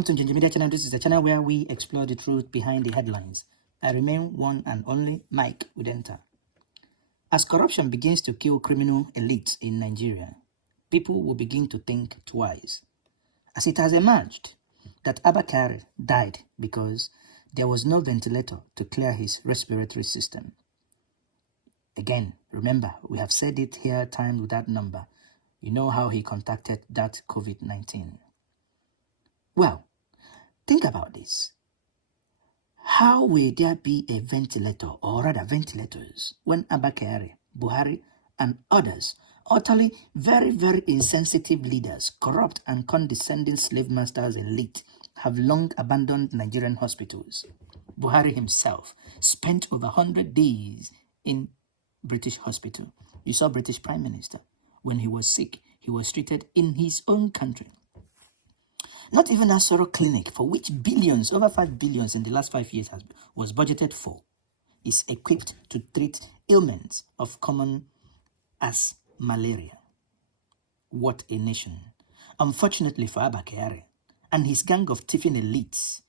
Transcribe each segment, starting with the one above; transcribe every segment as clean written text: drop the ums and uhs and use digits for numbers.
Welcome to Ginger Media Channel. This is the channel where we explore the truth behind the headlines. I remain one and only Mike Udenta. As corruption begins to kill criminal elites in Nigeria, people will begin to think twice. As it has emerged that Abba Kyari died because there was no ventilator to clear his respiratory system. Again, remember, we have said it here time without number. You know how he contacted that COVID-19. Well, think about this. How will there be a ventilator, or rather ventilators, when Abba Kyari, Buhari, and others, utterly very, very insensitive leaders, corrupt and condescending slave masters elite, have long abandoned Nigerian hospitals? Buhari himself spent over 100 days in British hospital. You saw British Prime Minister. When he was sick, he was treated in his own country. Not even a Soro clinic, for which billions, over 5 billions in the last 5 years was budgeted for, is equipped to treat ailments of common as malaria. What a nation. Unfortunately for Abba Kyari and his gang of thieving elites,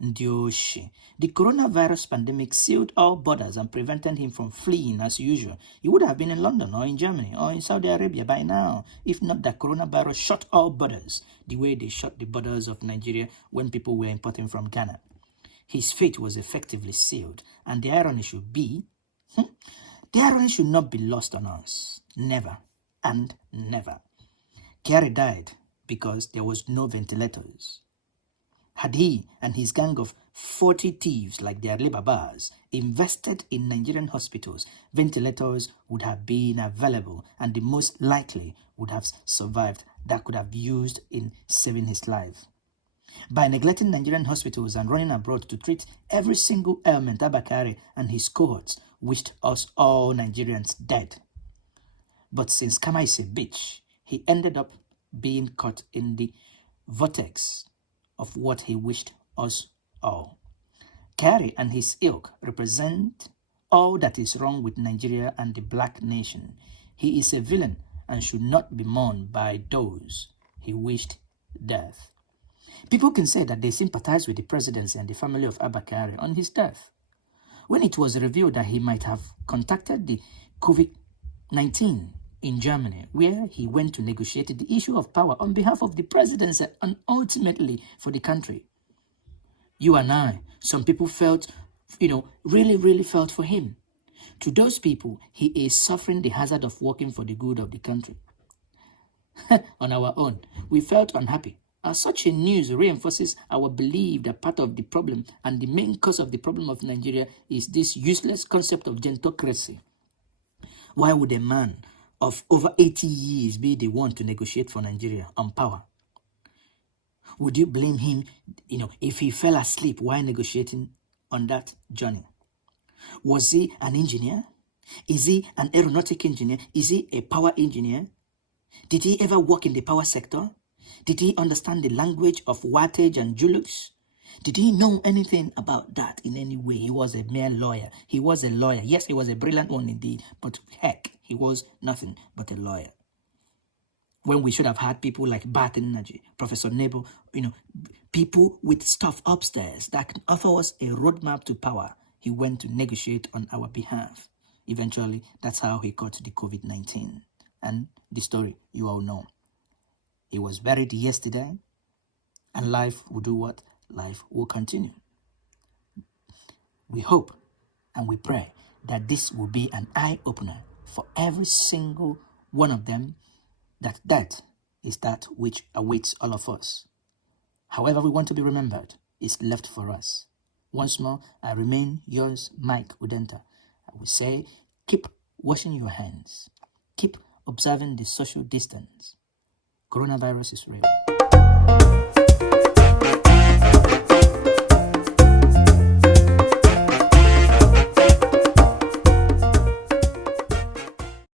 Ndioshi, the coronavirus pandemic sealed all borders and prevented him from fleeing as usual. He would have been in London or in Germany or in Saudi Arabia by now, if not that coronavirus shut all borders the way they shut the borders of Nigeria when people were importing from Ghana. His fate was effectively sealed, and the irony should be, the irony should not be lost on us. Never and never. Kyari died because there was no ventilators. Had he and his gang of 40 thieves like their Alibabas invested in Nigerian hospitals, ventilators would have been available and the most likely would have survived that could have used in saving his life. By neglecting Nigerian hospitals and running abroad to treat every single ailment, Abba Kyari and his cohorts wished us all Nigerians dead. But since karma is a bitch, he ended up being caught in the vortex of what he wished us all. Kyari and his ilk represent all that is wrong with Nigeria and the black nation. He is a villain and should not be mourned by those he wished death. People can say that they sympathize with the presidency and the family of Abba Kyari on his death. When it was revealed that he might have contacted the COVID-19 in Germany, where he went to negotiate the issue of power on behalf of the presidency and ultimately for the country. You and I, some people felt, really felt for him. To those people, he is suffering the hazard of working for the good of the country. On our own, we felt unhappy, as such a news reinforces our belief that part of the problem and the main cause of the problem of Nigeria is this useless concept of gentocracy. Why would a man of over 80 years be the one to negotiate for Nigeria on power? Would you blame him, if he fell asleep while negotiating on that journey? Was he an engineer? Is he an aeronautic engineer? Is he a power engineer? Did he ever work in the power sector? Did he understand the language of wattage and joules? Did he know anything about that in any way? He was a mere lawyer. He was a lawyer. Yes, he was a brilliant one indeed, but heck, he was nothing but a lawyer. When we should have had people like Bath Energy, Professor Nebo, people with stuff upstairs that can offer us a roadmap to power, he went to negotiate on our behalf. Eventually, that's how he got the COVID-19. And the story you all know. He was buried yesterday, and life will do what? Life will continue. We hope and we pray that this will be an eye-opener for every single one of them, that death is that which awaits all of us. However we want to be remembered is left for us. Once more, I remain yours, Mike Udenta. I will say, keep washing your hands. Keep observing the social distance. Coronavirus is real.